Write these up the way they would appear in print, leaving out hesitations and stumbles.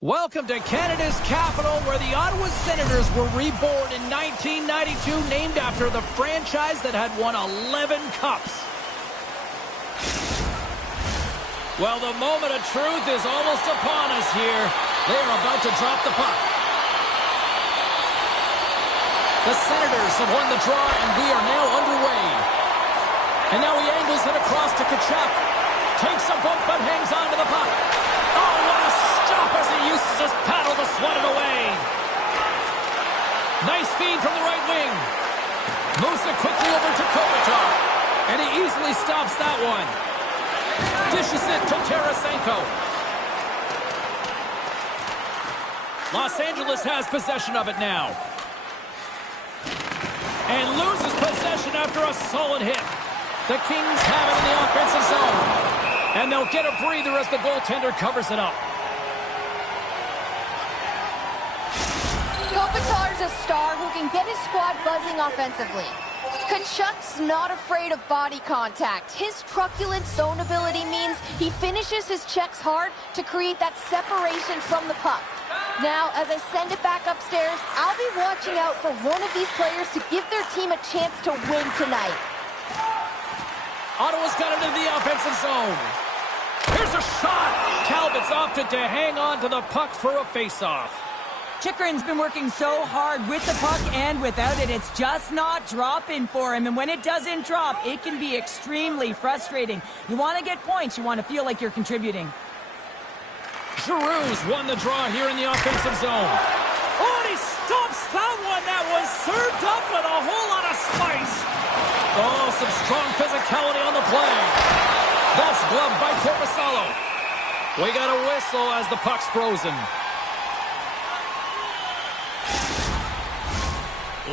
Welcome to Canada's capital, where the Ottawa Senators were reborn in 1992, named after the franchise that had won 11 cups. Well, the moment of truth is almost upon us here. They are about to drop the puck. The Senators have won the draw, and we are now underway. And now he angles it across to Kachuk. Takes a bump, but hangs on to the puck. Oh, what a stop as he uses his paddle to swat it away. Nice feed from the right wing. Moves it quickly over to Kopitar. And he easily stops that one. Dishes it to Tarasenko. Los Angeles has possession of it now. And loses possession after a solid hit. The Kings have it in the offensive zone. And they'll get a breather as the goaltender covers it up. Kopitar's a star who can get his squad buzzing offensively. Kachuk's not afraid of body contact. His truculent zone ability means he finishes his checks hard to create that separation from the puck. Now, as I send it back upstairs, I'll be watching out for one of these players to give their team a chance to win tonight. Ottawa's got it in the offensive zone. Here's a shot. Talbot's opted to hang on to the puck for a face-off. Chychrun's been working so hard with the puck and without it. It's just not dropping for him. And when it doesn't drop, it can be extremely frustrating. You want to get points. You want to feel like you're contributing. Giroux's won the draw here in the offensive zone. Oh, and he stops that one. That was served up with a whole lot of spice. Oh, some strong physicality on the play. That's gloved by Korpisalo. We got a whistle as the puck's frozen.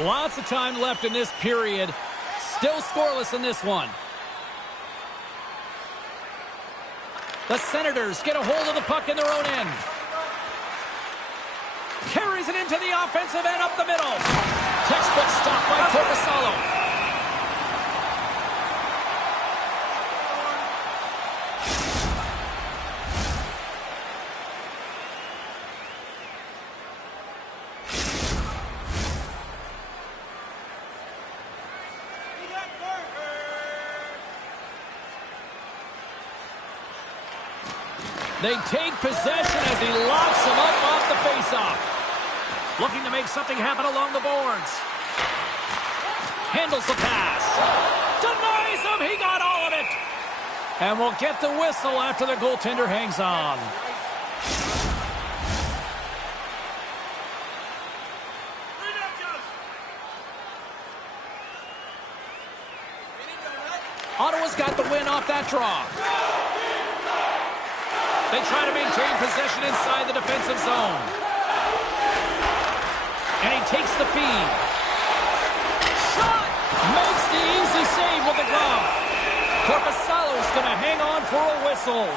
Lots of time left in this period. Still scoreless in this one. The Senators get a hold of the puck in their own end. Carries it into the offensive end up the middle. Textbook stop by Korpisalo. They take possession as he locks him up off the faceoff. Looking to make something happen along the boards. Handles the pass. Denies him. He got all of it. And we'll get the whistle after the goaltender hangs on. Ottawa's got the win off that draw. They try to maintain possession inside the defensive zone. And he takes the feed. Shot! Makes the easy save with the glove. Korpisalo's going to hang on for a whistle.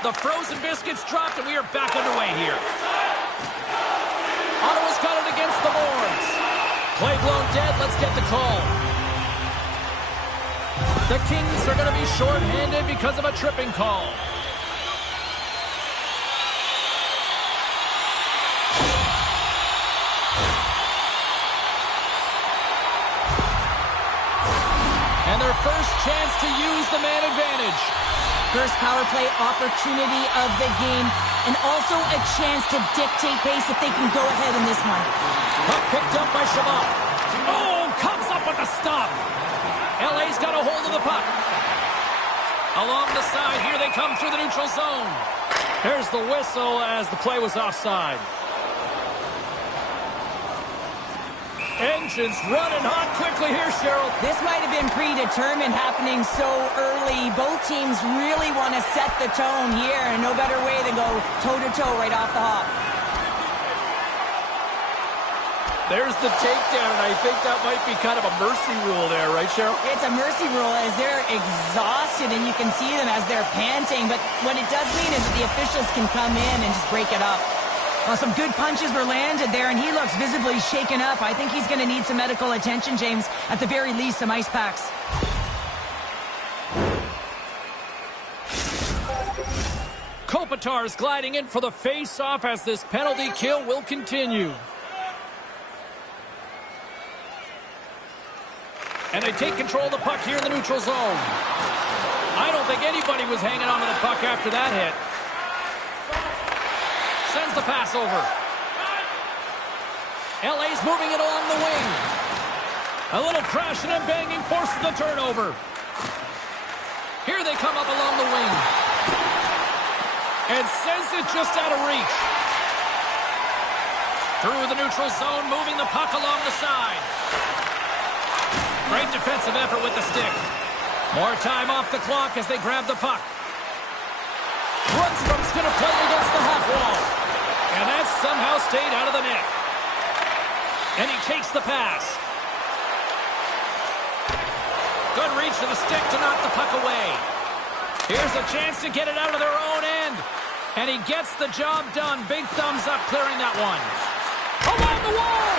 The frozen biscuits dropped, and we are back underway here. Ottawa's got it against the boards. Play blown dead. Let's get the call. The Kings are going to be shorthanded because of a tripping call. And their first chance to use the man advantage. First power play opportunity of the game, and also a chance to dictate pace if they can go ahead in this one. Puck picked up by Chabot. Oh, comes up with the stop. LA's got a hold of the puck. Along the side, here they come through the neutral zone. There's the whistle as the play was offside. Engines running hot quickly here, Cheryl. This might have been predetermined, happening so early. Both teams really want to set the tone here, and no better way than go toe-to-toe right off the hop. There's the takedown, and I think that might be kind of a mercy rule there, right, Cheryl? It's a mercy rule as they're exhausted, and you can see them as they're panting. But what it does mean is that the officials can come in and just break it up. Well, some good punches were landed there, and he looks visibly shaken up. I think he's going to need some medical attention, James. At the very least, some ice packs. Kopitar's gliding in for the face-off as this penalty kill will continue. And they take control of the puck here in the neutral zone. I don't think anybody was hanging on to the puck after that hit. Sends the pass over. LA's moving it along the wing. A little crashing and banging forces the turnover. Here they come up along the wing. And sends it just out of reach. Through the neutral zone, moving the puck along the side. Great defensive effort with the stick. More time off the clock as they grab the puck. Rundstrom's going to play against the half wall. And that somehow stayed out of the net. And he takes the pass. Good reach to the stick to knock the puck away. Here's a chance to get it out of their own end. And he gets the job done. Big thumbs up clearing that one. Along the wall!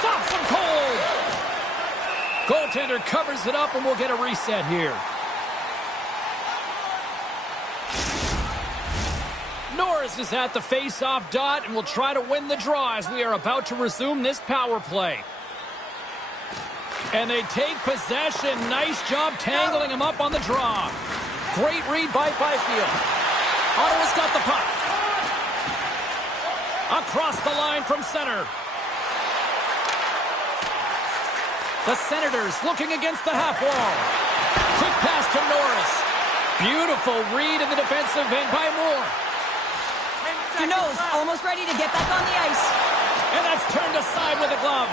Stops him cold! Goaltender covers it up and we'll get a reset here. Norris is at the face-off dot and will try to win the draw as we are about to resume this power play. And they take possession. Nice job tangling him up on the draw. Great read by Byfield. Ottawa's got the puck. Across the line from center. The Senators looking against the half wall. Quick pass to Norris. Beautiful read in the defensive end by Moore. Nose almost ready to get back on the ice. And that's turned aside with a glove.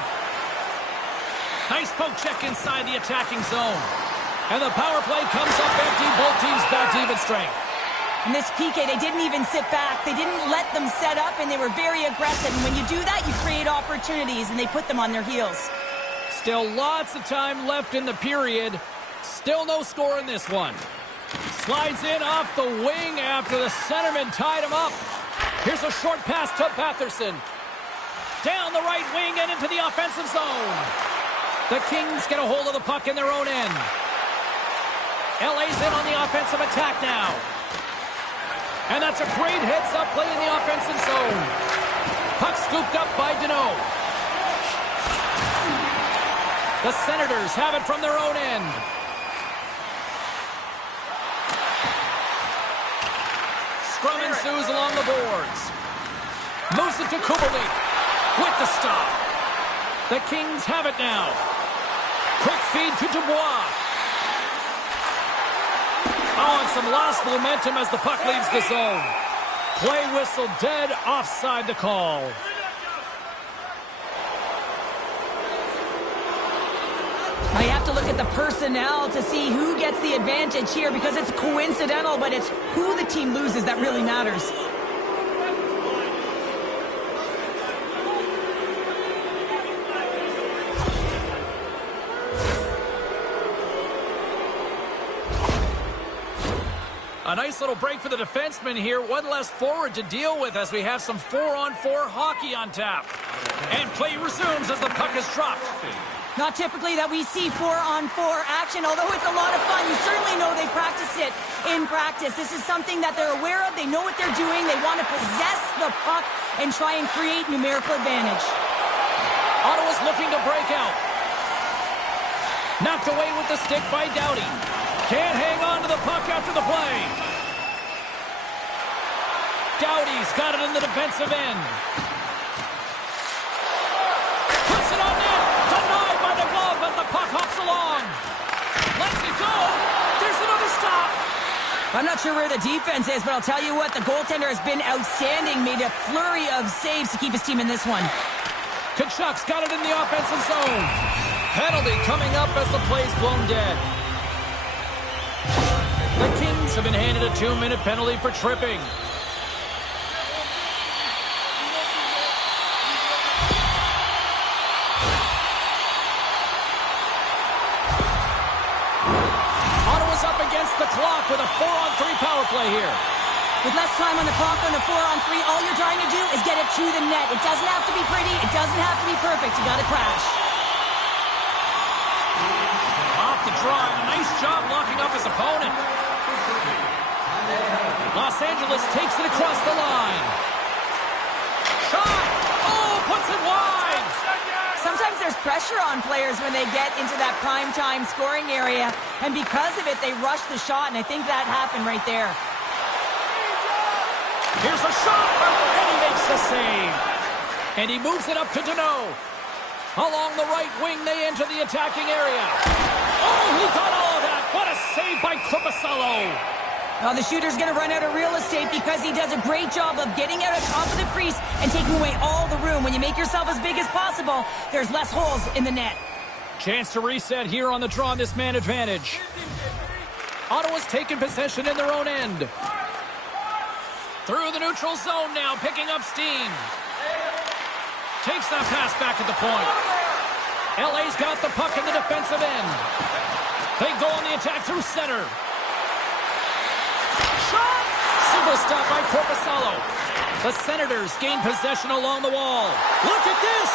Nice poke check inside the attacking zone. And the power play comes up empty. Both teams back to even strength. In this PK, they didn't even sit back. They didn't let them set up, and they were very aggressive. And when you do that, you create opportunities, and they put them on their heels. Still lots of time left in the period. Still no score in this one. Slides in off the wing after the centerman tied him up. Here's a short pass to Batherson. Down the right wing and into the offensive zone. The Kings get a hold of the puck in their own end. LA's in on the offensive attack now. And that's a great heads-up play in the offensive zone. Puck scooped up by Deneau. The Senators have it from their own end. Scrum ensues along the boards. Moves it to Kubalik with the stop. The Kings have it now. Quick feed to Dubois. Oh, and some lost momentum as the puck leaves the zone. Play whistle dead, offside the call. Now you have to look at the personnel to see who gets the advantage here because it's coincidental, but it's who the team loses that really matters. A nice little break for the defenseman here. One less forward to deal with as we have some 4-on-4 hockey on tap. And play resumes as the puck is dropped. Not typically that we see 4-on-4 action, although it's a lot of fun. You certainly know they practice it in practice. This is something that they're aware of. They know what they're doing. They want to possess the puck and try and create numerical advantage. Ottawa's looking to break out. Knocked away with the stick by Doughty. Can't hang on to the puck after the play. Doughty's got it in the defensive end. Puts it on net. Denied by the glove as the puck hops along. Lets it go. There's another stop. I'm not sure where the defense is, but I'll tell you what, the goaltender has been outstanding. Made a flurry of saves to keep his team in this one. Kachuk's got it in the offensive zone. Penalty coming up as the play's blown dead. The Kings have been handed a 2-minute penalty for tripping. Ottawa's up against the clock with a 4-on-3 power play here. With less time on the clock on a 4-on-3, all you're trying to do is get it to the net. It doesn't have to be pretty. It doesn't have to be perfect. You got to crash. Off the draw, and a nice job locking up his opponent. Los Angeles takes it across the line. Shot! Oh, puts it wide! Sometimes there's pressure on players when they get into that prime time scoring area, and because of it, they rush the shot, and I think that happened right there. Here's a shot, and he makes the save. And he moves it up to Deneau. Along the right wing, they enter the attacking area. Oh, he got all of that. What a save by Korpisalo. Well, the shooter's going to run out of real estate because he does a great job of getting out of top of the crease and taking away all the room. When you make yourself as big as possible, there's less holes in the net. Chance to reset here on the draw on this man advantage. Ottawa's taken possession in their own end. Through the neutral zone now, picking up steam. Takes that pass back at the point. LA's got the puck in the defensive end. They go on the attack through center. Shot! Single stop by Korpisalo. The Senators gain possession along the wall. Look at this!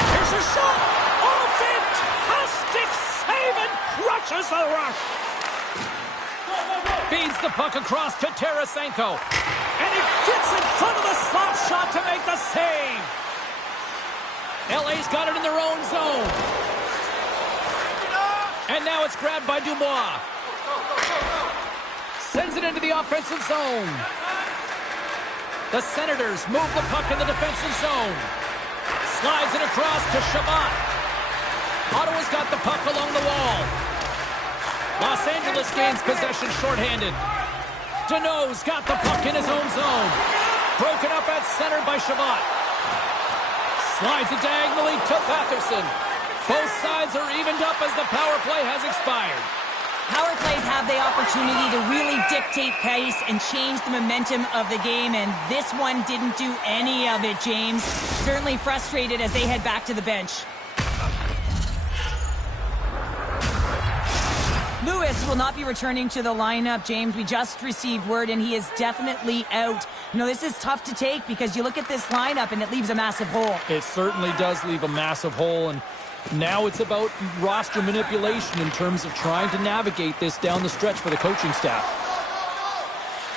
Here's a shot! Oh, fantastic save and crushes the rush! Feeds the puck across to Tarasenko. And he gets in front of the slap shot to make the save. LA's got it in their own zone. And now it's grabbed by Dubois. Sends it into the offensive zone. The Senators move the puck in the defensive zone. Slides it across to Chabot. Ottawa's got the puck along the wall. Los Angeles gains possession shorthanded. Deneau's got the puck in his own zone. Broken up at center by Chabot. Slides it diagonally to Patterson. Both sides are evened up as the power play has expired. Power plays have the opportunity to really dictate pace and change the momentum of the game, and this one didn't do any of it, James. Certainly frustrated as they head back to the bench. Lewis will not be returning to the lineup, James. We just received word, and he is definitely out. You know, this is tough to take because you look at this lineup, and it leaves a massive hole. It certainly does leave a massive hole, and now it's about roster manipulation in terms of trying to navigate this down the stretch for the coaching staff.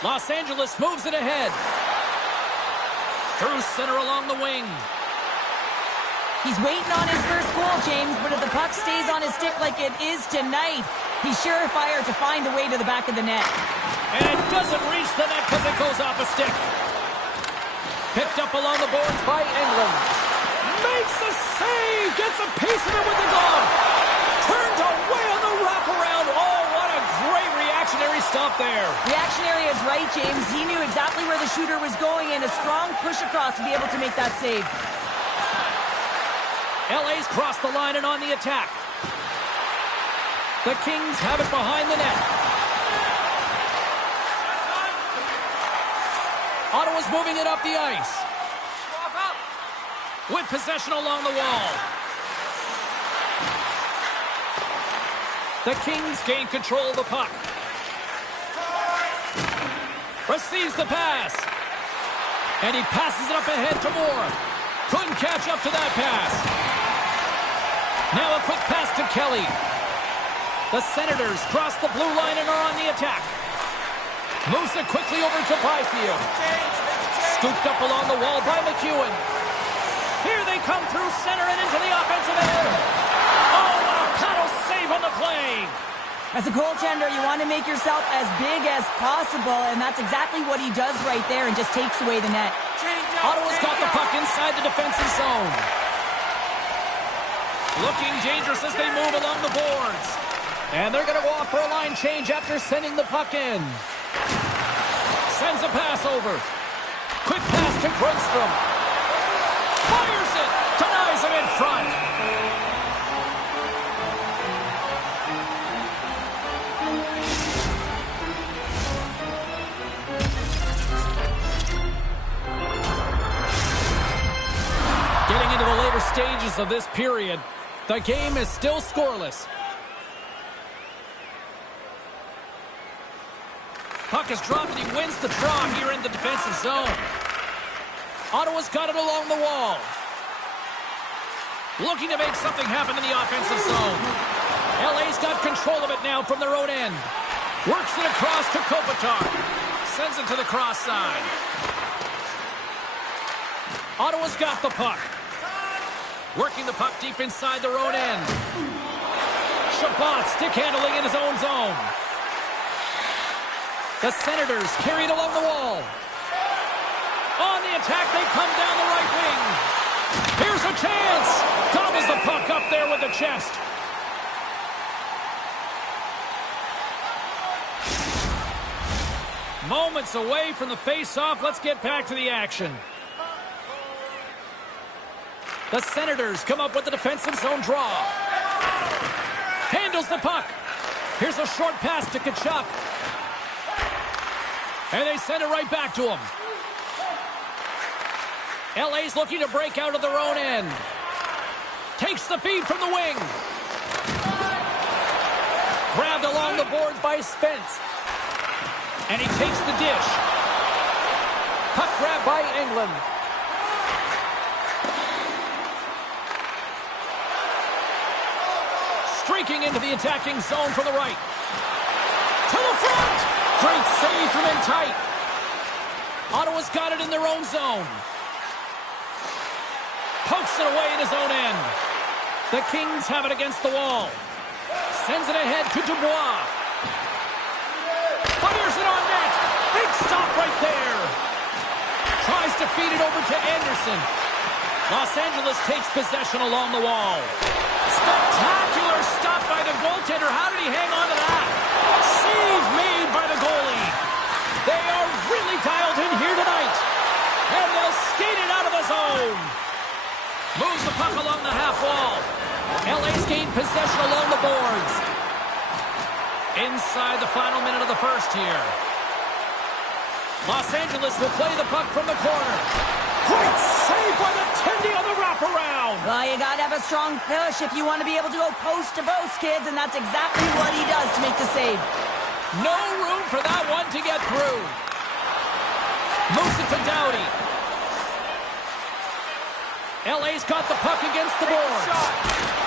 Los Angeles moves it ahead. Through center along the wing. He's waiting on his first goal, James, but if the puck stays on his stick like it is tonight, he's surefire to find a way to the back of the net. And it doesn't reach the net because it goes off a stick. Picked up along the boards by England. Makes the save! Gets a piece of it with the glove! Turned away on the wraparound! Oh, what a great reactionary stop there! Reactionary is right, James. He knew exactly where the shooter was going and a strong push across to be able to make that save. LA's crossed the line and on the attack. The Kings have it behind the net. Ottawa's moving it up the ice. With possession along the wall. The Kings gain control of the puck. Receives the pass. And he passes it up ahead to Moore. Couldn't catch up to that pass. Now a quick pass to Kelly. The Senators cross the blue line and are on the attack. Moves it quickly over to Byfield. Scooped up along the wall by McEwen. Here they come through center and into the offensive end. Oh, what a paddle save on the play. As a goaltender, you want to make yourself as big as possible, and that's exactly what he does right there and just takes away the net. Ottawa's got the puck inside the defensive zone. Looking dangerous as they move along the boards. And they're going to go off for a line change after sending the puck in. Sends a pass over. Quick pass to Grundstrom. Fires it. Denies him in front. Getting into the later stages of this period, the game is still scoreless. Puck is dropped and he wins the draw here in the defensive zone. Ottawa's got it along the wall. Looking to make something happen in the offensive zone. LA's got control of it now from their own end. Works it across to Kopitar. Sends it to the cross side. Ottawa's got the puck. Working the puck deep inside their own end. Chabot stick handling in his own zone. The Senators carry it along the wall. On the attack, they come down the right wing. Here's a chance. Gobbles the puck up there with the chest. Moments away from the face-off. Let's get back to the action. The Senators come up with the defensive zone draw. Handles the puck. Here's a short pass to Tkachuk. And they send it right back to him. LA's looking to break out of their own end. Takes the feed from the wing. Grabbed along the boards by Spence. And he takes the dish. Puck grab by England. Streaking into the attacking zone from the right. To the front! Great save from in tight. Ottawa's got it in their own zone. Pokes it away in his own end. The Kings have it against the wall. Sends it ahead to Dubois. Fires it on net. Big stop right there. Tries to feed it over to Anderson. Los Angeles takes possession along the wall. Spectacular stop by the goaltender. How did he hang on to that? Save made by the goalie. They are really dialed in here tonight. And they'll skate it out of the zone. Moves the puck along the half wall. LA's gained possession along the boards. Inside the final minute of the first here. Los Angeles will play the puck from the corner. Great save by the Tendy on the wraparound. Well, you got to have a strong push if you want to be able to go post to post, kids, and that's exactly what he does to make the save. No room for that one to get through. Moves it to Doughty. LA's got the puck against the board.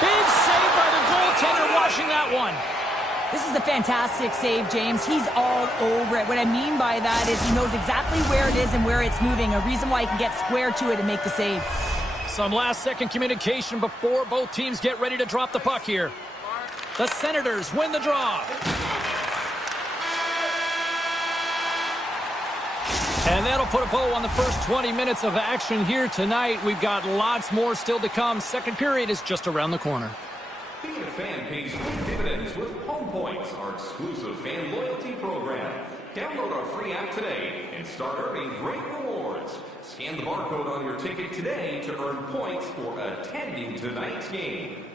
Big save by the goaltender watching that one. This is a fantastic save, James. He's all over it. What I mean by that is he knows exactly where it is and where it's moving. A reason why he can get square to it and make the save. Some last-second communication before both teams get ready to drop the puck here. The Senators win the draw. And that'll put a bow on the first 20 minutes of action here tonight. We've got lots more still to come. Second period is just around the corner. Being a fan pays big dividends with Home Points, our exclusive fan loyalty program. Download our free app today and start earning great rewards. Scan the barcode on your ticket today to earn points for attending tonight's game.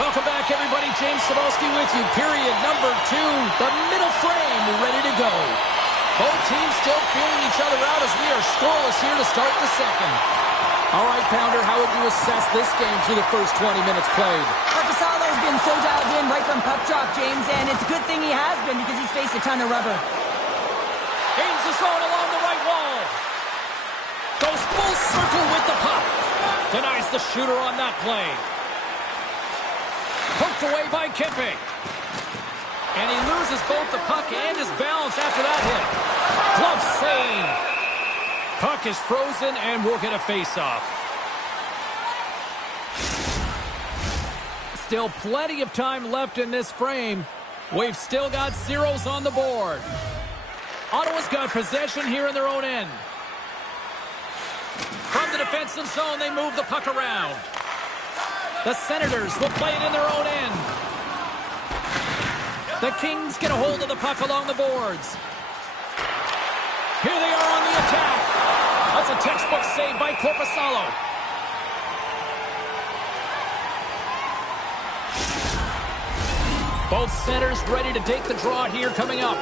Welcome back, everybody. James Cebulski with you. Period number 2. The middle frame ready to go. Both teams still feeling each other out as we are scoreless here to start the second. All right, Pounder, how would you assess this game through the first 20 minutes played? Marcusolo's been so dialed in right from puck drop, James, and it's a good thing he has been because he's faced a ton of rubber. Gains the zone along the right wall. Goes full circle with the puck. Denies the shooter on that play. Poked away by Kempe. And he loses both the puck and his balance after that hit. Glove save. Puck is frozen and we'll get a face-off. Still plenty of time left in this frame. We've still got zeros on the board. Ottawa's got possession here in their own end. From the defensive zone, they move the puck around. The Senators will play it in their own end. The Kings get a hold of the puck along the boards. Here they are on the attack. That's a textbook save by Korpisalo. Both centers ready to take the draw here coming up.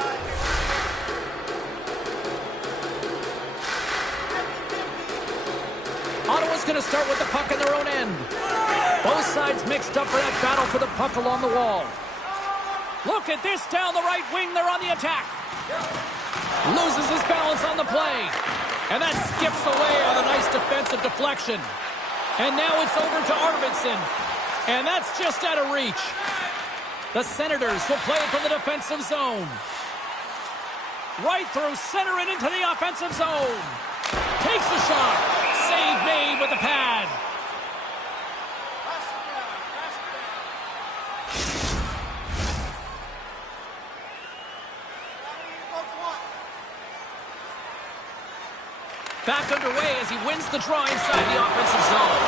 Ottawa's going to start with the puck in their own end. Both sides mixed up for that battle for the puck along the wall. Look at this down the right wing. They're on the attack. Loses his balance on the play. And that skips away on a nice defensive deflection. And now it's over to Arvidsson. And that's just out of reach. The Senators will play it from the defensive zone. Right through center and into the offensive zone. Takes the shot. Save made with the pad. Back underway as he wins the draw inside the offensive zone.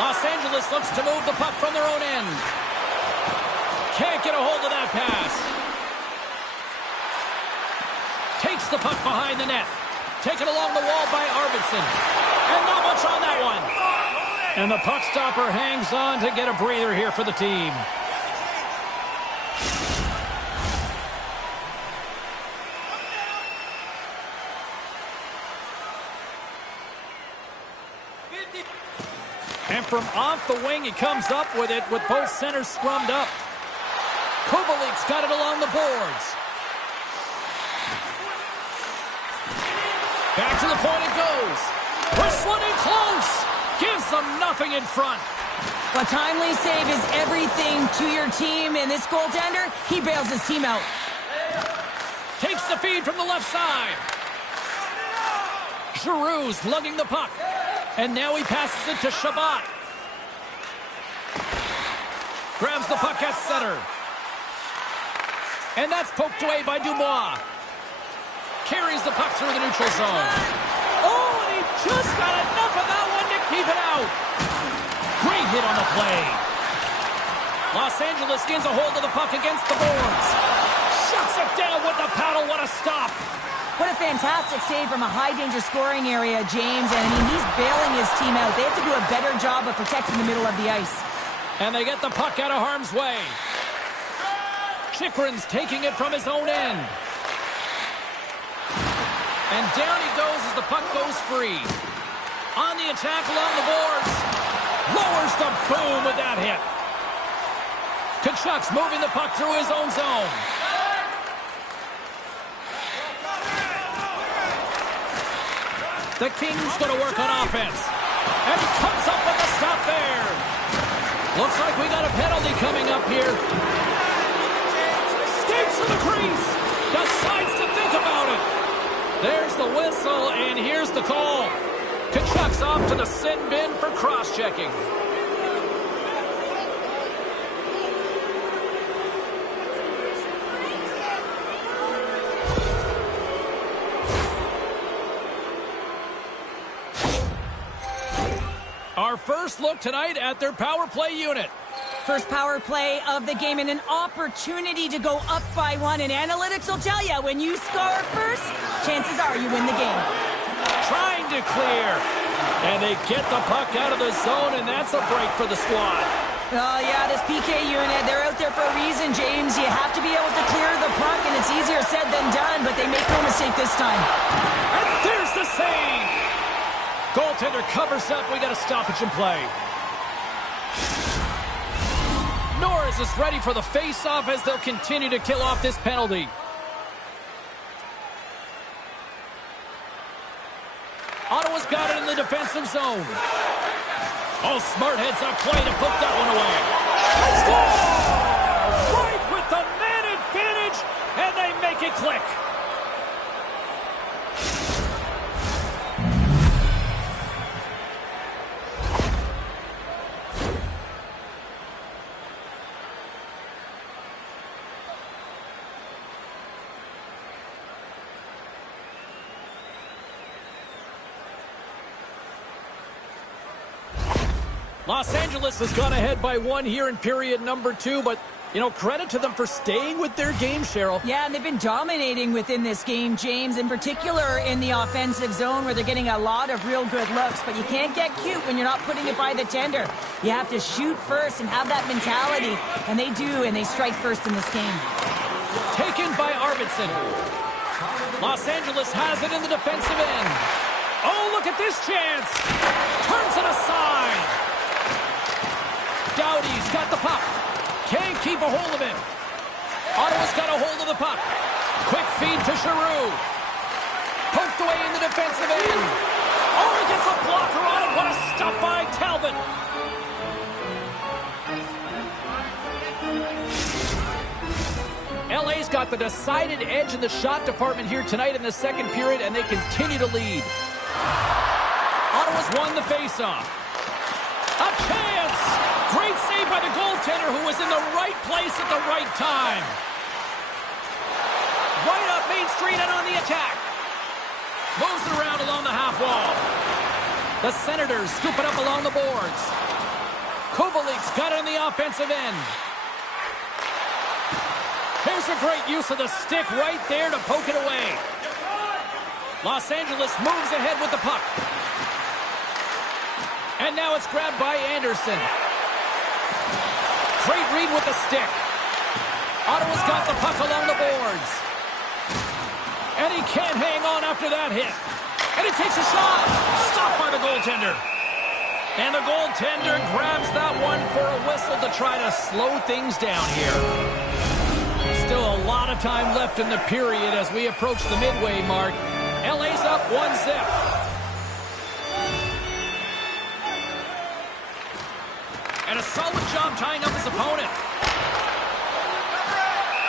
Los Angeles looks to move the puck from their own end. Can't get a hold of that pass. Takes the puck behind the net. Taken along the wall by Arvidsson. And not much on that one. And the puck stopper hangs on to get a breather here for the team. And from off the wing, he comes up with it with both centers scrummed up. Kubelik's got it along the boards. Back to the point it goes. Whistling in close. Gives them nothing in front. A timely save is everything to your team, and this goaltender, he bails his team out. Takes the feed from the left side. Giroux's lugging the puck. And now he passes it to Shabbat. Grabs the puck at center. And that's poked away by Dubois. Carries the puck through the neutral zone. Oh, and he just got enough of that one to keep it out. Great hit on the play. Los Angeles gains a hold of the puck against the boards. Shuts it down with the paddle. What a stop. What a fantastic save from a high-danger scoring area, James. And, I mean, he's bailing his team out. They have to do a better job of protecting the middle of the ice. And they get the puck out of harm's way. Chikrin's taking it from his own end. And down he goes as the puck goes free. On the attack along the boards. Lowers the boom with that hit. Tkachuk's moving the puck through his own zone. The Kings going to work on offense. And he comes up with a stop there. Looks like we got a penalty coming up here. Skates to the crease. Decides to think about it. There's the whistle, and here's the call. Tkachuk's off to the sin bin for cross-checking. Our first look tonight at their power play unit. First power play of the game and an opportunity to go up by one. And analytics will tell you, when you score first, chances are you win the game. Trying to clear. And they get the puck out of the zone, and that's a break for the squad. Oh, yeah, this PK unit, they're out there for a reason, James. You have to be able to clear the puck, and it's easier said than done, but they make no mistake this time. And there's the save! Goaltender covers up. We got a stoppage in play. Norris is ready for the face-off as they'll continue to kill off this penalty. Ottawa's got it in the defensive zone. Oh, smart heads up play to poke that one away. Score! Right with the man advantage, and they make it click. Los Angeles has gone ahead by 1 here in period number 2, but, you know, credit to them for staying with their game, Cheryl. Yeah, and they've been dominating within this game, James, in particular in the offensive zone where they're getting a lot of real good looks, but you can't get cute when you're not putting it by the tender. You have to shoot first and have that mentality, and they do, and they strike first in this game. Taken by Arvidsson. Los Angeles has it in the defensive end. Oh, look at this chance. Turns it aside. Doughty's got the puck. Can't keep a hold of it. Ottawa's got a hold of the puck. Quick feed to Giroux. Poked away in the defensive end. Oh, he gets a blocker on it. What a stop by Talbot. LA's got the decided edge in the shot department here tonight in the second period, and they continue to lead. Ottawa's won the faceoff. A chance! Great save by the goaltender who was in the right place at the right time. Right up Main Street and on the attack. Moves it around along the half wall. The Senators scoop it up along the boards. Kubalik's got it on the offensive end. Here's a great use of the stick right there to poke it away. Los Angeles moves ahead with the puck. And now it's grabbed by Anderson. Great read with the stick. Ottawa's got the puck along the boards. And he can't hang on after that hit. And he takes a shot. Stopped by the goaltender. And the goaltender grabs that one for a whistle to try to slow things down here. Still a lot of time left in the period as we approach the midway mark. LA's up 1-0. And a solid job tying up his opponent.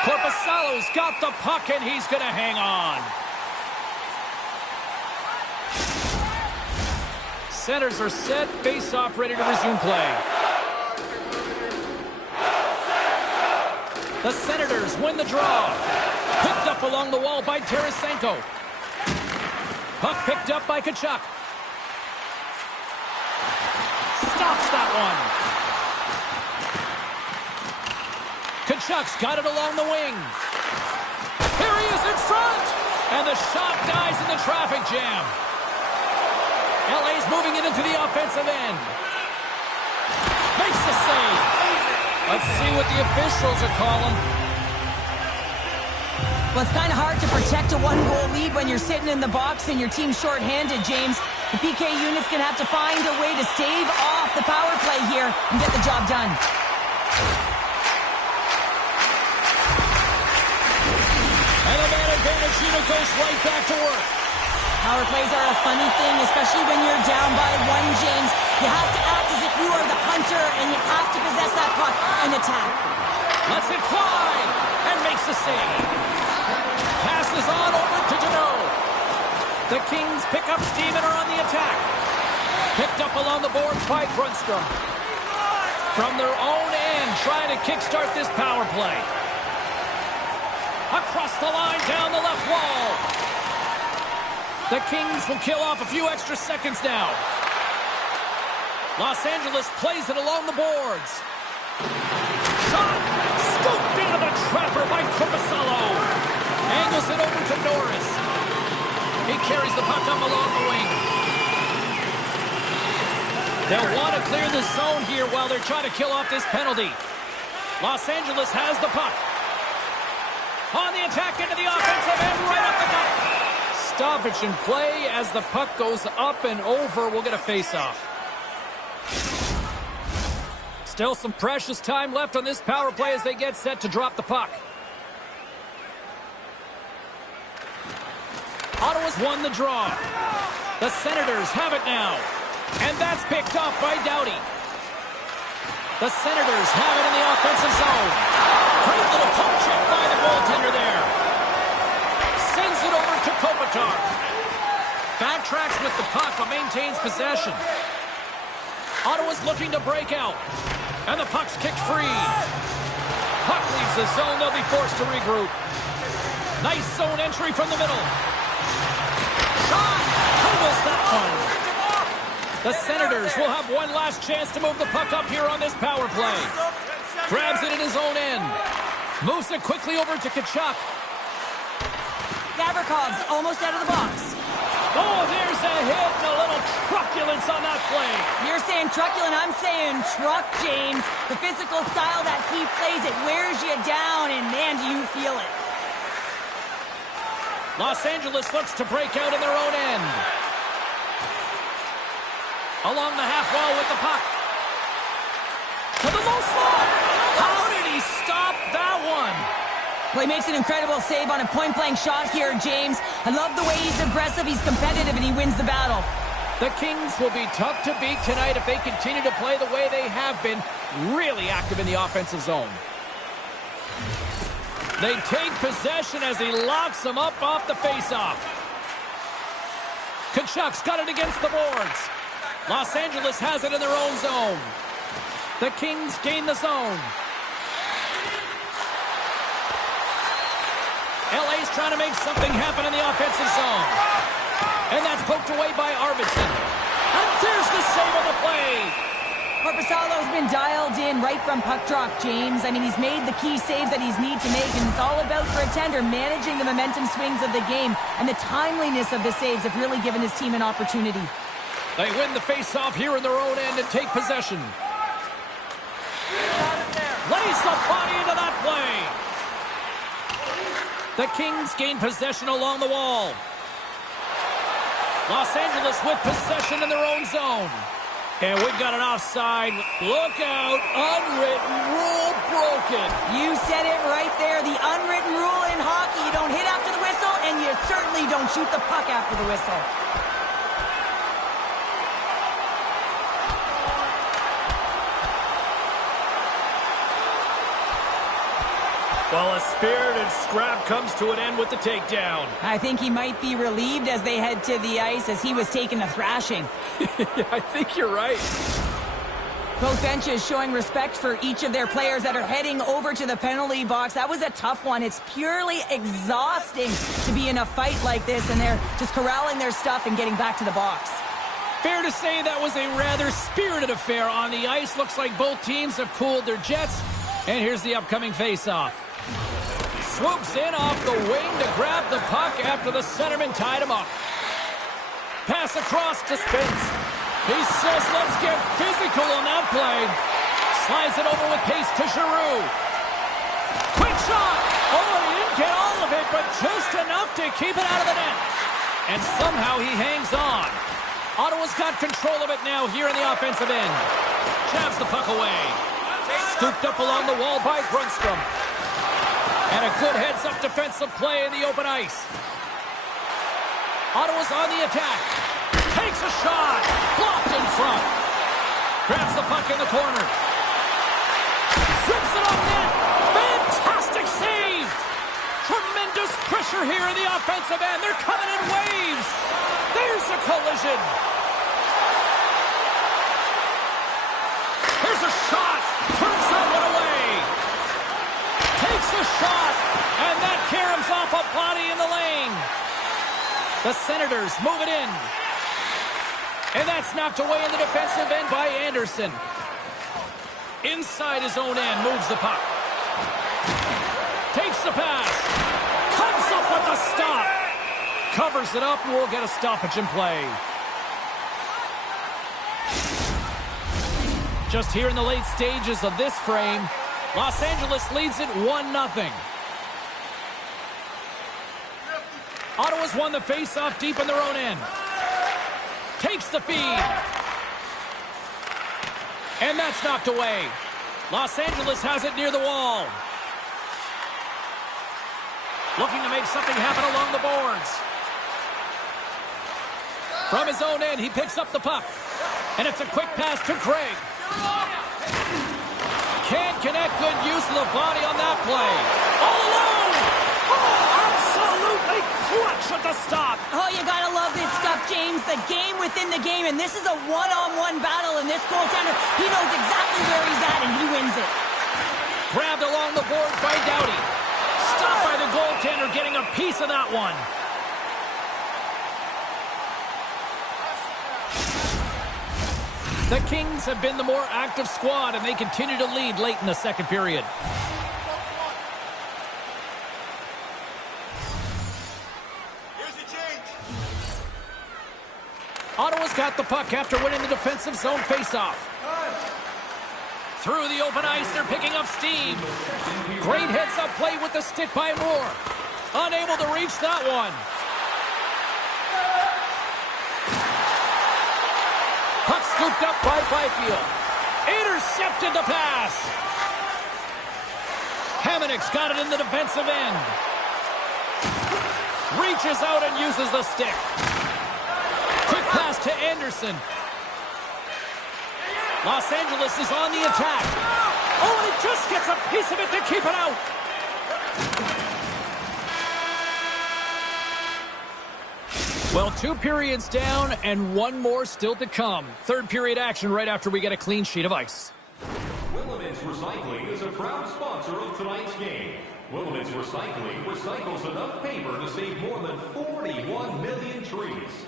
Korpisalo's got the puck, and he's going to hang on. Centers are set. Face-off ready to resume play. The Senators win the draw. Picked up along the wall by Tarasenko. Puck picked up by Tkachuk. Stops that one. Tkachuk's got it along the wing. Here he is in front. And the shot dies in the traffic jam. LA's moving it into the offensive end. Makes the save. Let's see what the officials are calling. Well, it's kind of hard to protect a one-goal lead when you're sitting in the box and your team's shorthanded, James. The PK unit's going to have to find a way to stave off the power play here and get the job done. And the man advantage unit goes right back to work. Power plays are a funny thing, especially when you're down by one, James. You have to act as if you are the hunter, and you have to possess that puck and attack. Lets it fly and makes the save. Passes on over to Janot. The Kings pick up steam and are on the attack. Picked up along the boards by Grundstrom. From their own end, trying to kickstart this power play. Across the line, down the left wall. The Kings will kill off a few extra seconds now. Los Angeles plays it along the boards. Shot! Scooped into the trapper by Korpisalo. Angles it over to Norris. He carries the puck up along the wing. They'll want to clear the zone here while they're trying to kill off this penalty. Los Angeles has the puck. On the attack into the offensive end, right up the gut. Stoppage in play as the puck goes up and over. We'll get a face-off. Still some precious time left on this power play as they get set to drop the puck. Ottawa's won the draw. The Senators have it now. And that's picked off by Doughty. The Senators have it in the offensive zone. Great little poke check by the goaltender there. Sends it over to Kopitar. Backtracks with the puck but maintains possession. Ottawa's looking to break out. And the puck's kicked free. Puck leaves the zone. They'll be forced to regroup. Nice zone entry from the middle. Shot! Almost that one. The Senators will have one last chance to move the puck up here on this power play. Grabs it in his own end. Moves it quickly over to Tkachuk. Gavrikov almost out of the box. Oh, there's a hit and a little truculence on that play. You're saying truculent, I'm saying truck, James. The physical style that he plays, it wears you down, and man, do you feel it. Los Angeles looks to break out in their own end. Along the half wall with the puck. To the low slot. How did he stop that one? Well, he makes an incredible save on a point-blank shot here, James. I love the way he's aggressive, he's competitive, and he wins the battle. The Kings will be tough to beat tonight if they continue to play the way they have been, really active in the offensive zone. They take possession as he locks them up off the faceoff. Tkachuk's got it against the boards. Los Angeles has it in their own zone. The Kings gain the zone. LA's trying to make something happen in the offensive zone. And that's poked away by Arvidsson. And there's the save on the play. Korpisalo's been dialed in right from puck drop, James. I mean, he's made the key saves that he's need to make, and it's all about, for a tender, managing the momentum swings of the game, and the timeliness of the saves have really given his team an opportunity. They win the face-off here in their own end and take possession. Lays the body into that play. The Kings gain possession along the wall. Los Angeles with possession in their own zone. And we've got an offside. Look out. Unwritten rule broken. You said it right there. The unwritten rule in hockey. You don't hit after the whistle, and you certainly don't shoot the puck after the whistle. Well, a spirited scrap comes to an end with the takedown. I think he might be relieved as they head to the ice as he was taking a thrashing. Yeah, I think you're right. Both benches showing respect for each of their players that are heading over to the penalty box. That was a tough one. It's purely exhausting to be in a fight like this, and they're just corralling their stuff and getting back to the box. Fair to say that was a rather spirited affair on the ice. Looks like both teams have cooled their jets. And here's the upcoming face-off. Swoops in off the wing to grab the puck after the centerman tied him up. Pass across to Spence. He says, let's get physical on that play. Slides it over with pace to Giroux. Quick shot. Oh, he didn't get all of it, but just enough to keep it out of the net. And somehow he hangs on. Ottawa's got control of it now here in the offensive end. Jabs the puck away. Scooped up along the wall by Grundstrom. And a good heads-up defensive play in the open ice. Ottawa's on the attack. Takes a shot. Blocked in front. Grabs the puck in the corner. Zips it on net. Fantastic save. Tremendous pressure here in the offensive end. They're coming in waves. There's a collision. There's a shot. Turns that one away. Takes a shot. And that caroms off a body in the lane. The Senators move it in. And that's knocked away in the defensive end by Anderson. Inside his own end, moves the puck. Takes the pass. Comes up with the stop. Covers it up, and we'll get a stoppage in play. Just here in the late stages of this frame, Los Angeles leads it 1-0. Ottawa's won the face-off deep in their own end. Takes the feed. And that's knocked away. Los Angeles has it near the wall. Looking to make something happen along the boards. From his own end, he picks up the puck. And it's a quick pass to Craig. Can't connect. Good use of the body on that play. All alone! Oh, absolutely clutch at the stop. Oh, you gotta love this stuff, James. The game within the game, and this is a one-on-one battle, and this goaltender, he knows exactly where he's at, and he wins it. Grabbed along the board by Doughty. Stopped by the goaltender, getting a piece of that one. The Kings have been the more active squad, and they continue to lead late in the second period. Ottawa's got the puck after winning the defensive zone faceoff. Through the open ice, they're picking up steam. Great heads-up play with the stick by Moore. Unable to reach that one. Puck scooped up by Byfield. Intercepted the pass. Hamonic's got it in the defensive end. Reaches out and uses the stick. Quick pass to Anderson. Los Angeles is on the attack. Oh, and he just gets a piece of it to keep it out. Well, 2 periods down and 1 more still to come. Third period action right after we get a clean sheet of ice. Willemins Recycling is a proud sponsor of tonight's game. Willemins Recycling recycles enough paper to save more than 41 million trees.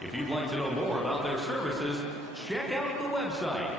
If you'd like to know more about their services, check out the website.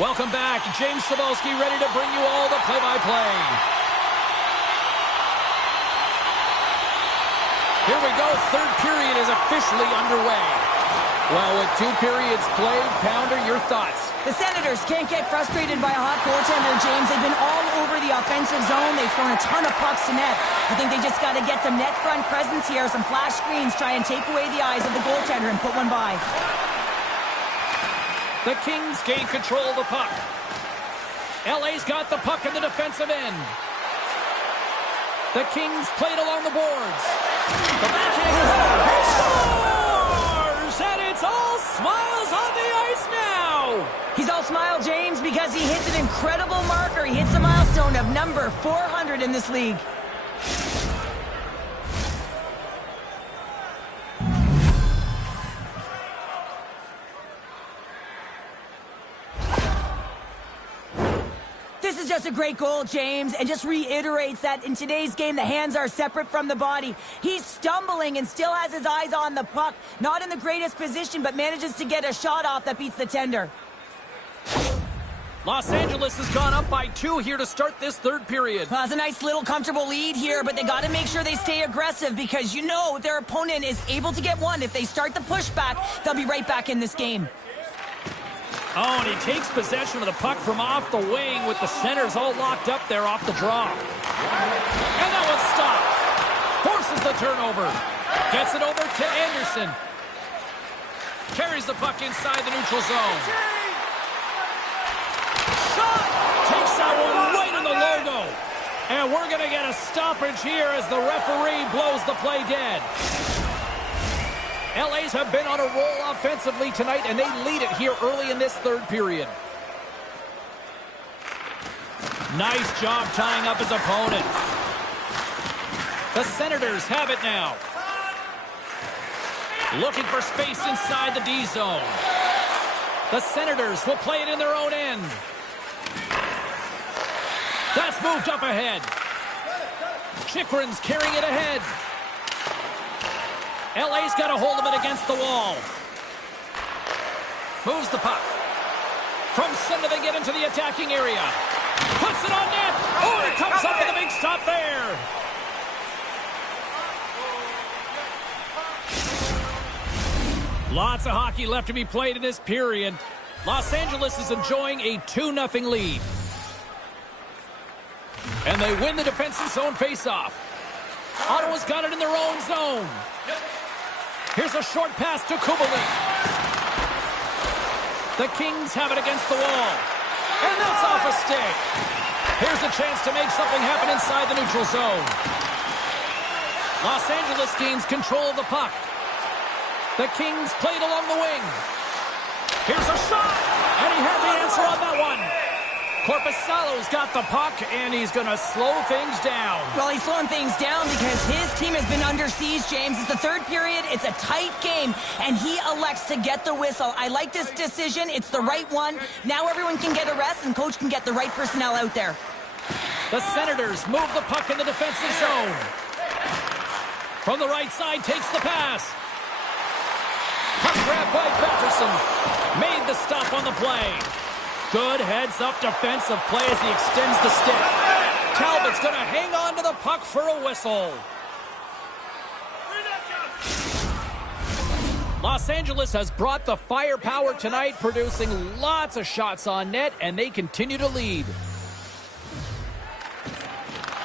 Welcome back. James Cebulski ready to bring you all the play-by-play. Here we go. Third period is officially underway. Well, with 2 periods played, Pounder, your thoughts? The Senators can't get frustrated by a hot goaltender, James. They've been all over the offensive zone. They've thrown a ton of pucks to net. I think they just got to get some net front presence here, some flash screens, try and take away the eyes of the goaltender and put one by. The Kings gain control of the puck. LA's got the puck in the defensive end. The Kings played along the boards. The backhand scores! And it's all smiles on the ice now! He's all smile, James, because he hits an incredible marker. He hits a milestone of number 400 in this league. This is just a great goal, James, and just reiterates that in today's game, the hands are separate from the body. He's stumbling and still has his eyes on the puck. Not in the greatest position, but manages to get a shot off that beats the tender. Los Angeles has gone up by 2 here to start this third period. Well, it's a nice little comfortable lead here, but they got to make sure they stay aggressive because you know if their opponent is able to get one, if they start the pushback, they'll be right back in this game. Oh, and he takes possession of the puck from off the wing with the centers all locked up there off the draw. And that one's stopped. Forces the turnover. Gets it over to Anderson. Carries the puck inside the neutral zone. Shot! Takes that one right in the logo. And we're going to get a stoppage here as the referee blows the play dead. LA's have been on a roll offensively tonight, and they lead it here early in this third period. Nice job tying up his opponent. The Senators have it now. Looking for space inside the D zone. The Senators will play it in their own end. That's moved up ahead. Chikrin's carrying it ahead. LA's got a hold of it against the wall. Moves the puck. From center they get into the attacking area. Puts it on net. Oh, and it comes up with a big stop there. Lots of hockey left to be played in this period. Los Angeles is enjoying a 2-0 lead. And they win the defensive zone faceoff. Ottawa's got it in their own zone. Here's a short pass to Kubalik. The Kings have it against the wall. And that's off a stick. Here's a chance to make something happen inside the neutral zone. Los Angeles gains control of the puck. The Kings played along the wing. Here's a shot. And he had the answer on that one. Korpisalo's got the puck, and he's going to slow things down. Well, he's slowing things down because his team has been under siege, James. It's the third period. It's a tight game, and he elects to get the whistle. I like this decision. It's the right one. Now everyone can get a rest, and coach can get the right personnel out there. The Senators move the puck in the defensive zone. From the right side, takes the pass. Puck grab by Patterson. Made the stop on the play. Good heads-up defensive play as he extends the stick. Talbot's going to hang on to the puck for a whistle. Los Angeles has brought the firepower tonight, producing lots of shots on net, and they continue to lead.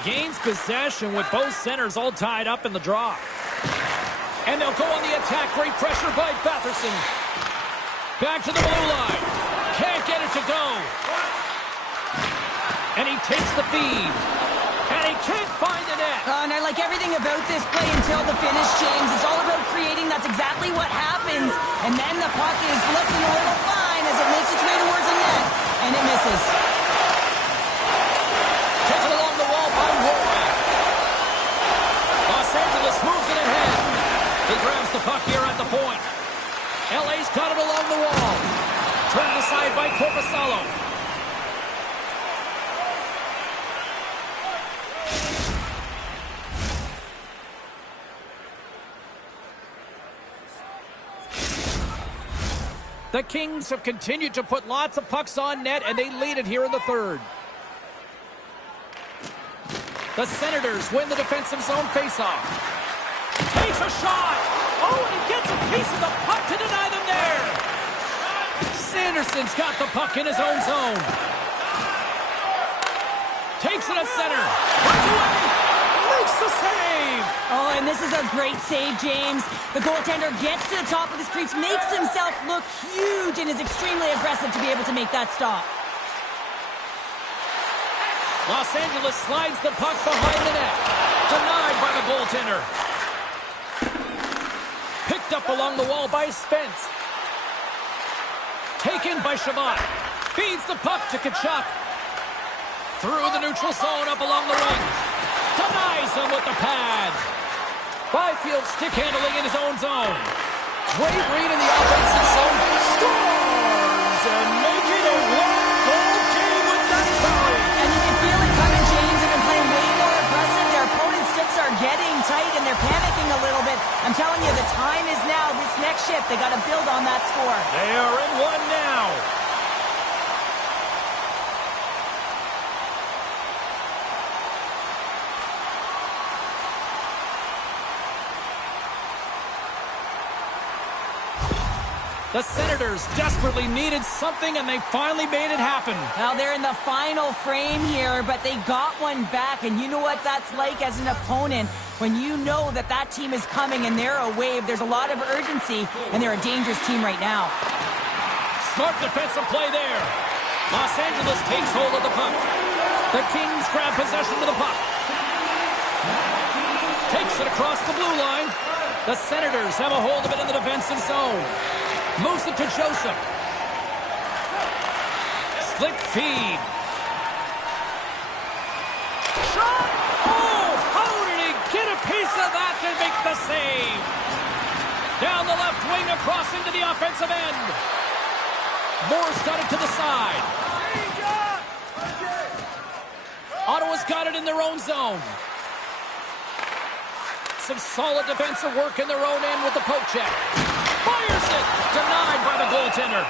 Gains possession with both centers all tied up in the draw. And they'll go on the attack. Great pressure by Batherson. Back to the blue line. Can't get it to go. And he takes the feed. And he can't find the net. And I like everything about this play until the finish, James. It's all about creating. That's exactly what happens. And then the puck is looking a little fine as it makes its way towards the net. And it misses. Taken along the wall by Roy. Los Angeles moves it ahead. He grabs the puck here at the point. LA's got it along the wall. Turned aside by Korpisalo. The Kings have continued to put lots of pucks on net, and they lead it here in the third. The Senators win the defensive zone faceoff. Takes a shot. Oh, and he gets a piece of the puck to deny them there. Sanderson's got the puck in his own zone. Takes it at center. Breakaway. Makes the save. Oh, and this is a great save, James. The goaltender gets to the top of the crease, makes himself look huge, and is extremely aggressive to be able to make that stop. Los Angeles slides the puck behind the net. Denied by the goaltender. Picked up along the wall by Spence. Taken by Shabbat. Feeds the puck to Tkachuk. Through the neutral zone up along the wing. Denies him with the pad. Byfield stick handling in his own zone. Great read in the offensive zone. Scores! And make it a one-goal game with that tally. And you can feel it coming, James. They've been playing way more aggressive. Their opponent's sticks are getting tight, and they're panicking a little bit. I'm telling you, the time is now. This next shift, they got to build on that score. They are in one now. The Senators desperately needed something, and they finally made it happen. Now they're in the final frame here, but they got one back, and you know what that's like as an opponent when you know that that team is coming and they're a wave. There's a lot of urgency, and they're a dangerous team right now. Smart defensive play there. Los Angeles takes hold of the puck. The Kings grab possession of the puck. Takes it across the blue line. The Senators have a hold of it in the defensive zone. Moves it to Joseph. Slick feed. Shot! Oh, how did he get a piece of that to make the save? Down the left wing, across into the offensive end. Moore's got it to the side. Ottawa's got it in their own zone. Some solid defensive work in their own end with the poke check. Fires it! Denied by the goaltender.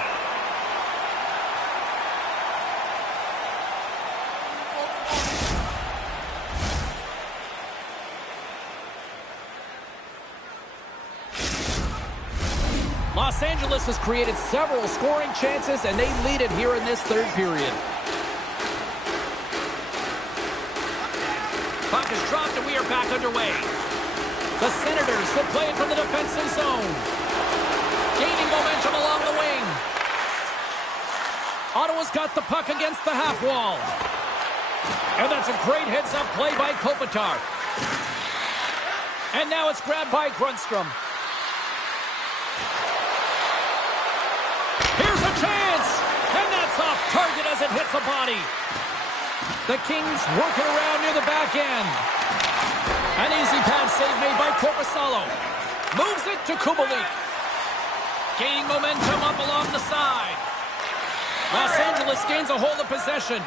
Los Angeles has created several scoring chances, and they lead it here in this third period. Puck is dropped, and we are back underway. The Senators will play it from the defensive zone. Gaining momentum along the wing. Ottawa's got the puck against the half wall. And that's a great heads-up play by Kopitar. And now it's grabbed by Grundstrom. Here's a chance! And that's off target as it hits a body. The Kings work it around near the back end. An easy pad save made by Korpisalo. Moves it to Kubalik. Gaining momentum up along the side. Los Angeles gains a hold of possession.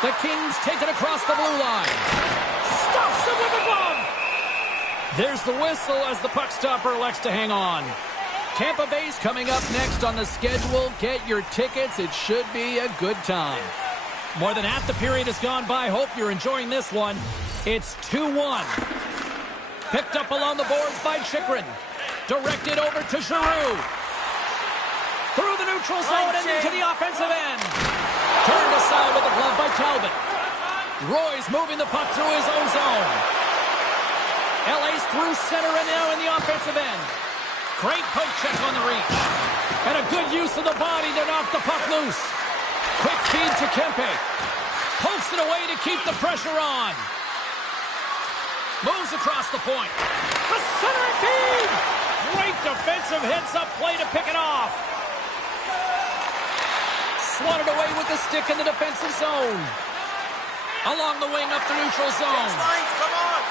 The Kings take it across the blue line. Stuffs it with a glove. There's the whistle as the puck stopper elects to hang on. Tampa Bay's coming up next on the schedule. Get your tickets. It should be a good time. More than half the period has gone by. Hope you're enjoying this one. It's 2-1. Picked up along the boards by Chychrun. Directed over to Giroux. Through the neutral zone and into the offensive end. Turned aside with a glove by Talbot. Roy's moving the puck through his own zone. LA's through center and now in the offensive end. Great poke check on the reach. And a good use of the body to knock the puck loose. Quick feed to Kempe. Pokes it away to keep the pressure on. Moves across the point. The centering feed! Great defensive heads-up play to pick it off. Swatted away with the stick in the defensive zone. Along the wing up the neutral zone. Come on!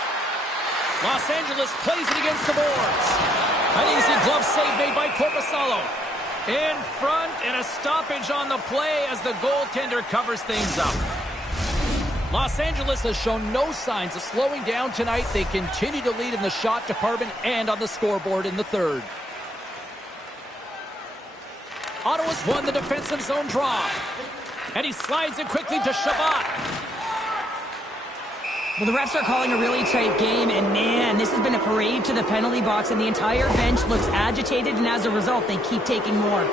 Los Angeles plays it against the boards. An easy glove save made by Korpisalo. In front and a stoppage on the play as the goaltender covers things up. Los Angeles has shown no signs of slowing down tonight. They continue to lead in the shot department and on the scoreboard in the third. Ottawa's won the defensive zone draw. And he slides it quickly to Shabbat. Well, the refs are calling a really tight game, and man, this has been a parade to the penalty box, and the entire bench looks agitated, and as a result, they keep taking more.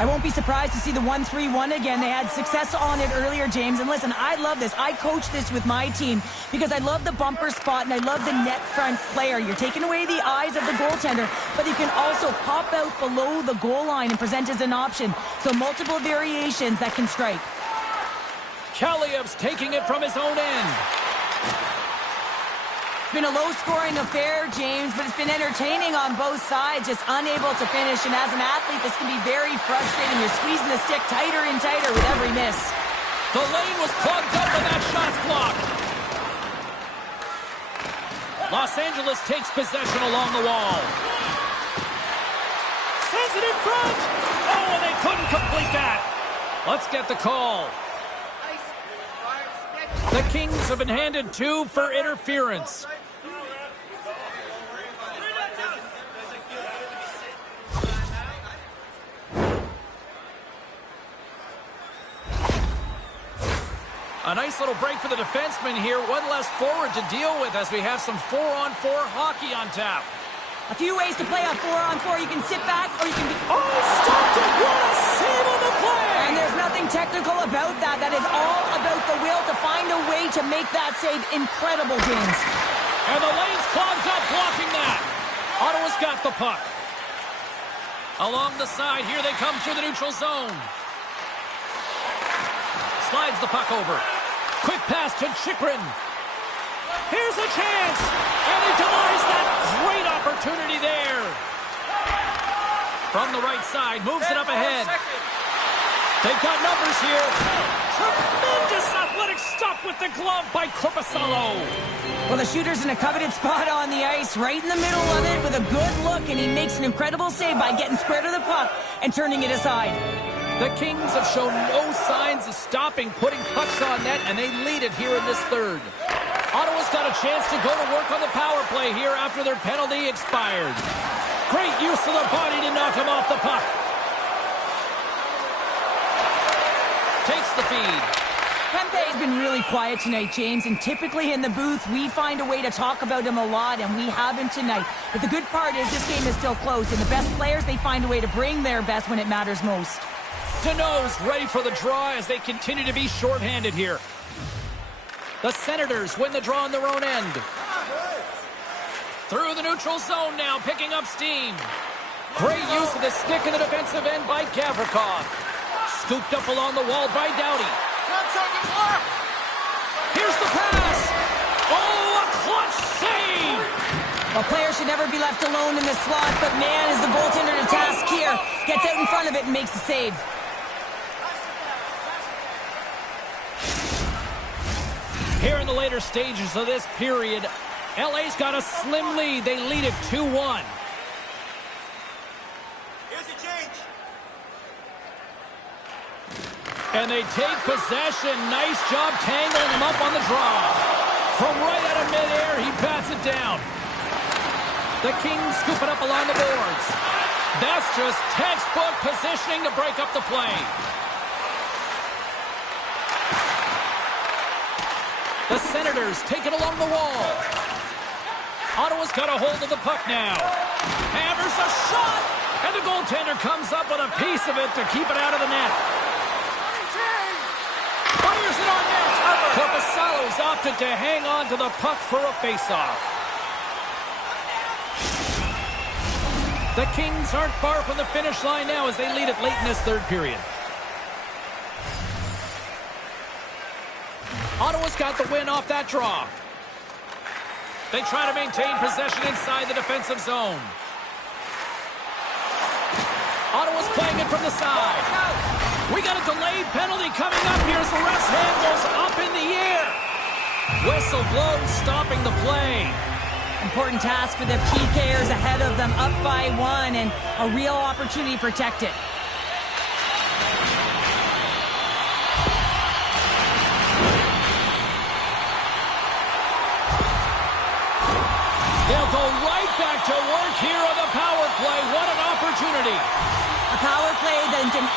I won't be surprised to see the 1-3-1 again. They had success on it earlier, James. And listen, I love this. I coach this with my team because I love the bumper spot and I love the net front player. You're taking away the eyes of the goaltender, but you can also pop out below the goal line and present as an option. So multiple variations that can strike. Kaliev's taking it from his own end. It's been a low-scoring affair, James, but it's been entertaining on both sides, just unable to finish. And as an athlete, this can be very frustrating. You're squeezing the stick tighter and tighter with every miss. The lane was plugged up and that shot's blocked. Los Angeles takes possession along the wall. Sends it in front. Oh, and they couldn't complete that. Let's get the call. The Kings have been handed 2 for interference. A nice little break for the defenseman here. One less forward to deal with as we have some 4-on-4 hockey on tap. A few ways to play a 4-on-4. You can sit back or you can be... Oh, stopped it! What a save on the play! And there's nothing technical about that. That is all about the will to find a way to make that save incredible, James. And the lane's clogged up blocking that. Ottawa's got the puck. Along the side, here they come through the neutral zone. Slides the puck over. Quick pass to Chikrin. Here's a chance. And he denies that great opportunity there. From the right side, moves it up ahead. They've got numbers here. Tremendous athletic stop with the glove by Korpisalo. Well, the shooter's in a coveted spot on the ice, right in the middle of it with a good look, and he makes an incredible save by getting square to the puck and turning it aside. The Kings have shown no signs of stopping putting pucks on net, and they lead it here in this third. Ottawa's got a chance to go to work on the power play here after their penalty expired. Great use of the body to knock him off the puck. Takes the feed. Kempe's been really quiet tonight, James, and typically in the booth, we find a way to talk about him a lot, and we haven't tonight. But the good part is this game is still close, and the best players, they find a way to bring their best when it matters most. Deneau's ready for the draw as they continue to be shorthanded here. The Senators win the draw on their own end. Through the neutral zone now, picking up steam. Great use of the stick in the defensive end by Gavrikov. Scooped up along the wall by Doughty. Here's the pass. Oh, a clutch save. A player should never be left alone in the slot, but man, is the goaltender to task here. Gets out in front of it and makes the save. Here in the later stages of this period, LA's got a slim lead. They lead it 2-1. Here's a change. And they take possession. Nice job tangling him up on the draw. From right out of midair, he bats it down. The Kings scoop it up along the boards. That's just textbook positioning to break up the play. The Senators take it along the wall. Ottawa's got a hold of the puck now. Hammers a shot, and the goaltender comes up with a piece of it to keep it out of the net. Fires it on net. Korpisalo's opted to hang on to the puck for a faceoff. The Kings aren't far from the finish line now as they lead it late in this third period. Ottawa's got the win off that draw. They try to maintain possession inside the defensive zone. Ottawa's playing it from the side. We got a delayed penalty coming up here as the ref's hand goes up in the air. Whistle blows, stopping the play. Important task for the PKers ahead of them, up by 1, and a real opportunity to protect it.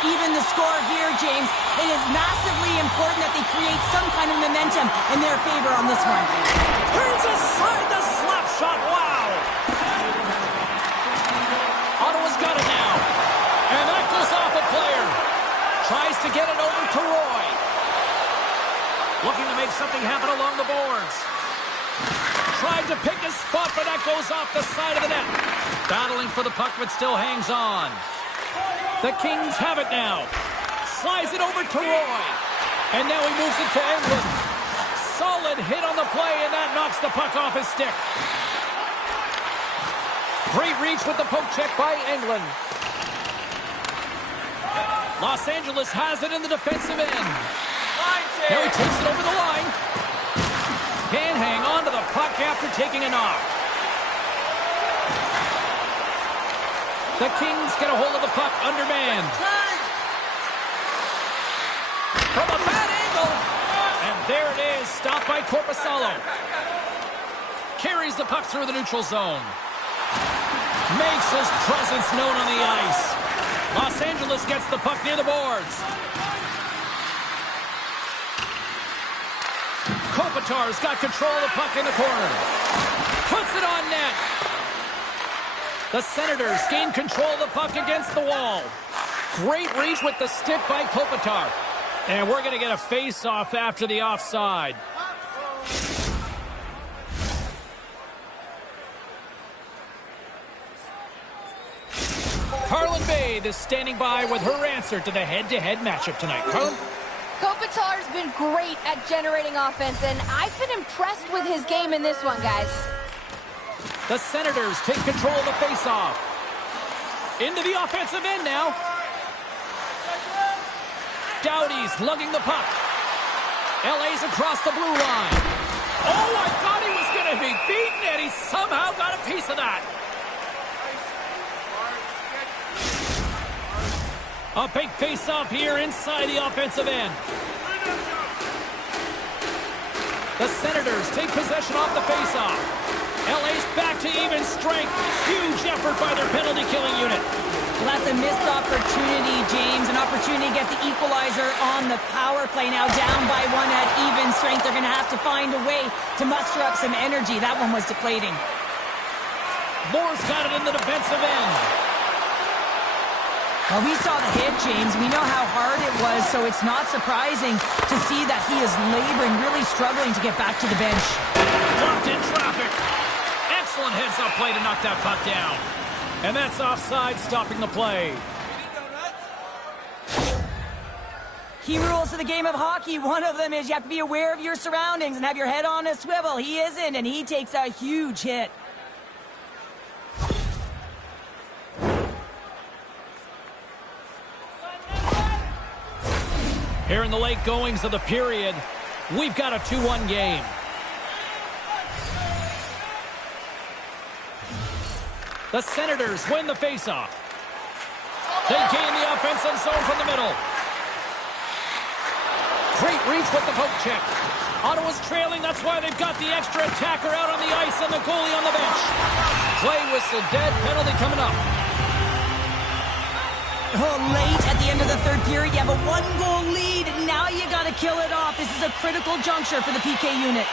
even the score here, James. It is massively important that they create some kind of momentum in their favor on this one. Turns aside the slap shot. Wow. Ottawa's got it now. And that goes off a player. Tries to get it over to Roy. Looking to make something happen along the boards. Tried to pick his spot, but that goes off the side of the net. Battling for the puck, but still hangs on. The Kings have it now. Slides it over to Roy. And now he moves it to Englund. Solid hit on the play, and that knocks the puck off his stick. Great reach with the poke check by Englund. Los Angeles has it in the defensive end. Now he takes it over the line. Can't hang on to the puck after taking a knock. The Kings get a hold of the puck undermanned. From a bad angle. And there it is, stopped by Korpisalo. Carries the puck through the neutral zone. Makes his presence known on the ice. Los Angeles gets the puck near the boards. Kopitar's got control of the puck in the corner. Puts it on net. The Senators gain control of the puck against the wall. Great reach with the stick by Kopitar. And we're going to get a face-off after the offside. Carlin Bade is standing by with her answer to the head-to-head matchup tonight. Carlin? Kopitar's been great at generating offense, and I've been impressed with his game in this one, guys. The Senators take control of the faceoff. Into the offensive end now. Doughty's lugging the puck. LA's across the blue line. Oh, I thought he was going to be beaten, and he somehow got a piece of that. A big face-off here inside the offensive end. The Senators take possession off the face-off. LA's back to even strength. Huge effort by their penalty-killing unit. Well, that's a missed opportunity, James. An opportunity to get the equalizer on the power play. Now down by one at even strength. They're going to have to find a way to muster up some energy. That one was deflating. Moore's got it in the defensive end. Well, we saw the hit, James. We know how hard it was, so it's not surprising to see that he is laboring, really struggling to get back to the bench. Blocked in traffic. Excellent heads-up play to knock that puck down. And that's offside, stopping the play. Key rules of the game of hockey. One of them is you have to be aware of your surroundings and have your head on a swivel. He isn't, and he takes a huge hit. Here in the late goings of the period, we've got a 2-1 game. The Senators win the faceoff. They gain the offensive zone from the middle. Great reach with the poke check. Ottawa's trailing, that's why they've got the extra attacker out on the ice and the goalie on the bench. Play whistle dead, penalty coming up. Oh, late at the end of the third period, you have a 1-goal lead, and now you got to kill it off. This is a critical juncture for the PK unit.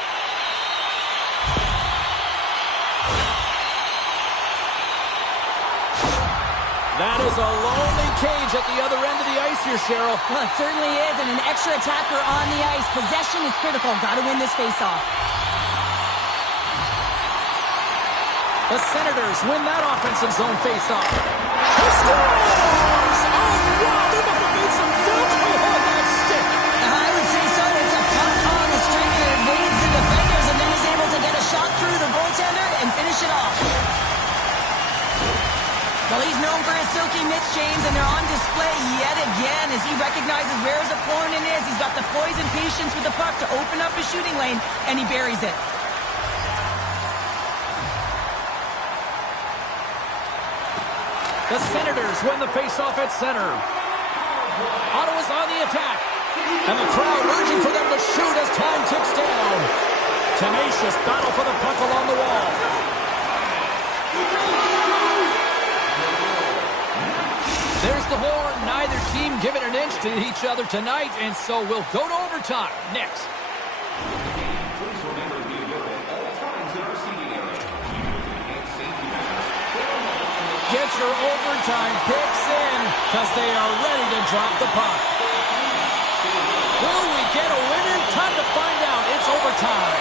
That is a lonely cage at the other end of the ice here, Cheryl. Well, it certainly is, and an extra attacker on the ice. Possession is critical. Got to win this faceoff. The Senators win that offensive zone faceoff. He scores! Oh, wow, they must have made some filter on that stick. I would say so. It's a puck on the string, and it evades the defenders, and then is able to get a shot through the goaltender and finish it off. Well, he's known for his silky mitts, James, and they're on display yet again as he recognizes where his opponent is. He's got the poise and patience with the puck to open up his shooting lane, and he buries it. The Senators win the faceoff at center. Ottawa's on the attack. And the crowd urging for them to shoot as time ticks down. Tenacious battle for the puck along the wall. There's the horn. Neither team an inch to each other tonight, and so we'll go to overtime next. Please remember to be alert at all times in our seating area. Even with enhanced safety measures, there are moments when Get your overtime picks in, because they are ready to drop the puck. Will we get a winner? Time to find out. It's overtime.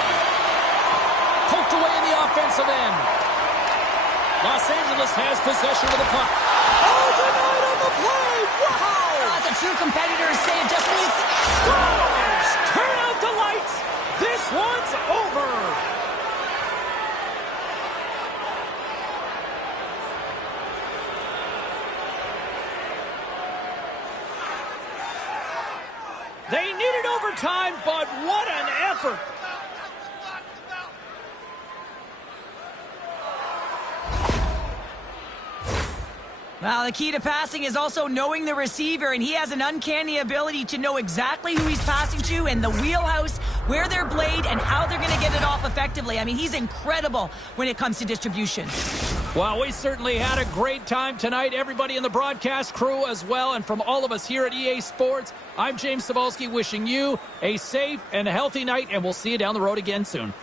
Poked away in the offensive end. Los Angeles has possession of the puck. Oh, denied on the play! Wow! That's a true competitor's save. Just needs... Scores! Turn out the lights! This one's over! They needed overtime, but what an effort! Well, the key to passing is also knowing the receiver, and he has an uncanny ability to know exactly who he's passing to and the wheelhouse, where they're played, and how they're going to get it off effectively. I mean, he's incredible when it comes to distribution. Well, we certainly had a great time tonight. Everybody in the broadcast crew as well, and from all of us here at EA Sports, I'm James Cebulski wishing you a safe and healthy night, and we'll see you down the road again soon.